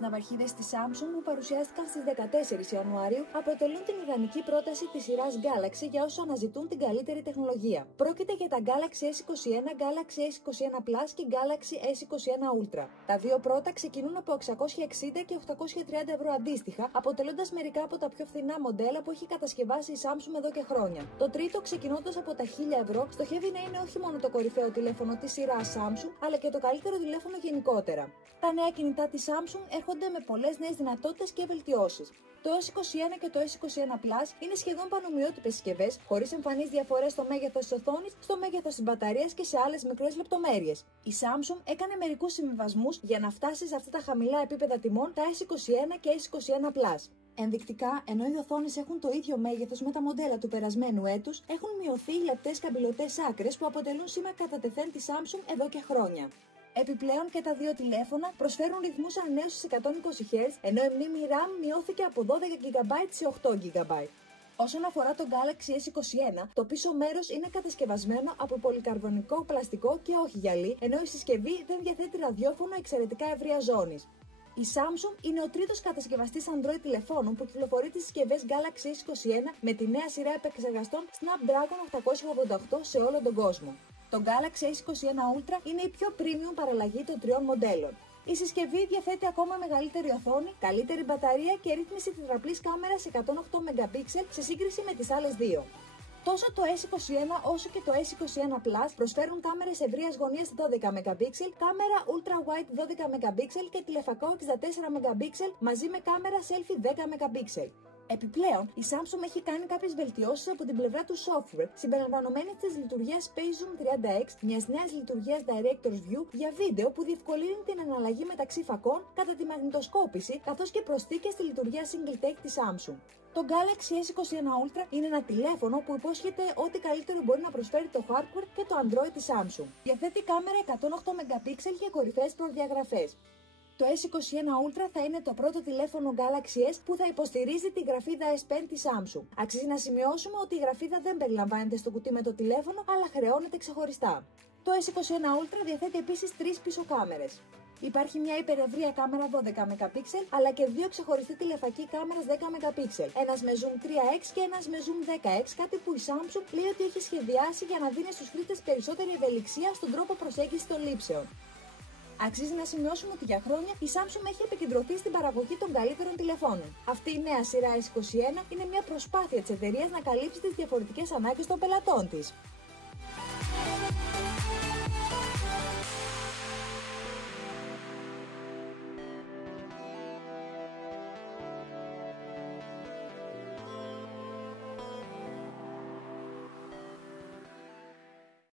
ναυαρχίδες της Samsung που παρουσιάστηκαν στις 14 Ιανουαρίου αποτελούν την ιδανική πρόταση της σειράς Galaxy για όσους αναζητούν την καλύτερη τεχνολογία. Πρόκειται για τα Galaxy S21, Galaxy S21 Plus και Galaxy S21 Ultra. Τα δύο πρώτα ξεκινούν από 660 και 830 ευρώ αντίστοιχα, αποτελώντας μερικά από τα πιο φθηνά μοντέλα που έχει κατασκευάσει η Samsung εδώ και χρόνια. Το τρίτο, ξεκινώντας από τα 1000 ευρώ, στοχεύει να είναι όχι μόνο το κορυφαίο τηλέφωνο της σειράς Samsung, αλλά και το καλύτερο τηλέφωνο γενικότερα. Τα νέα κινητά της Samsung έρχονται με πολλές νέες δυνατότητες και βελτιώσεις. Το S21 και το S21 Plus είναι σχεδόν πανομοιότυπες συσκευές, χωρίς εμφανείς διαφορές στο μέγεθος της οθόνης, στο μέγεθος της μπαταρίας και σε άλλες μικρές λεπτομέρειες. Η Samsung έκανε μερικούς συμβιβασμούς για να φτάσει σε αυτά τα χαμηλά επίπεδα τιμών τα S21 και S21 Plus. Ενδεικτικά, ενώ οι οθόνες έχουν το ίδιο μέγεθος με τα μοντέλα του περασμένου έτους, έχουν μειωθεί οι λεπτές καμπυλωτές άκρες που αποτελούν σήμα κατά τεθέν της Samsung εδώ και χρόνια. Επιπλέον και τα δύο τηλέφωνα προσφέρουν ρυθμούς ανανέωσης 120 Hz, ενώ η μνήμη RAM μειώθηκε από 12 GB σε 8 GB. Όσον αφορά το Galaxy S21, το πίσω μέρος είναι κατασκευασμένο από πολυκαρβονικό πλαστικό και όχι γυαλί, ενώ η συσκευή δεν διαθέτει ραδιόφωνο εξαιρετικά ευρείας ζώνης. Η Samsung είναι ο τρίτος κατασκευαστής Android τηλεφώνων που κυκλοφορεί τις συσκευές Galaxy S21 με τη νέα σειρά επεξεργαστών Snapdragon 888 σε όλο τον κόσμο. Το Galaxy S21 Ultra είναι η πιο premium παραλλαγή των τριών μοντέλων. Η συσκευή διαθέτει ακόμα μεγαλύτερη οθόνη, καλύτερη μπαταρία και ρύθμιση τετραπλής κάμερας 108 MP σε σύγκριση με τις άλλες δύο. Τόσο το S21 όσο και το S21 Plus προσφέρουν κάμερες ευρείας γωνίας 12 MP, κάμερα Ultra Wide 12 MP και τηλεφακό 64 MP μαζί με κάμερα selfie 10 MP. Επιπλέον, η Samsung έχει κάνει κάποιες βελτιώσεις από την πλευρά του software, συμπεριλαμβανομένης της λειτουργίας Space Zoom 30X, μιας νέας λειτουργίας Director's View για βίντεο που διευκολύνει την εναλλαγή μεταξύ φακών κατά τη μαγνητοσκόπηση, καθώς και προσθήκες στη λειτουργία Single Take της Samsung. Το Galaxy S21 Ultra είναι ένα τηλέφωνο που υπόσχεται ό,τι καλύτερο μπορεί να προσφέρει το hardware και το Android της Samsung. Διαθέτει κάμερα 108 MP και κορυφαίες προδιαγραφές. Το S21 Ultra θα είναι το πρώτο τηλέφωνο Galaxy S που θα υποστηρίζει τη γραφίδα S Pen της Samsung. Αξίζει να σημειώσουμε ότι η γραφίδα δεν περιλαμβάνεται στο κουτί με το τηλέφωνο, αλλά χρεώνεται ξεχωριστά. Το S21 Ultra διαθέτει επίσης τρεις πίσω κάμερες. Υπάρχει μια υπερευρεία κάμερα 12 MP, αλλά και δύο ξεχωριστοί τηλεφακοί κάμερας 10 MP. Ένας με zoom 3x και ένας με zoom 10x, κάτι που η Samsung λέει ότι έχει σχεδιάσει για να δίνει στους χρήστες περισσότερη ευελιξία στον τρόπο προσέγγισης των λήψεων. Αξίζει να σημειώσουμε ότι για χρόνια η Samsung έχει επικεντρωθεί στην παραγωγή των καλύτερων τηλεφώνων. Αυτή η νέα σειρά S21 είναι μια προσπάθεια της εταιρείας να καλύψει τις διαφορετικές ανάγκες των πελατών της.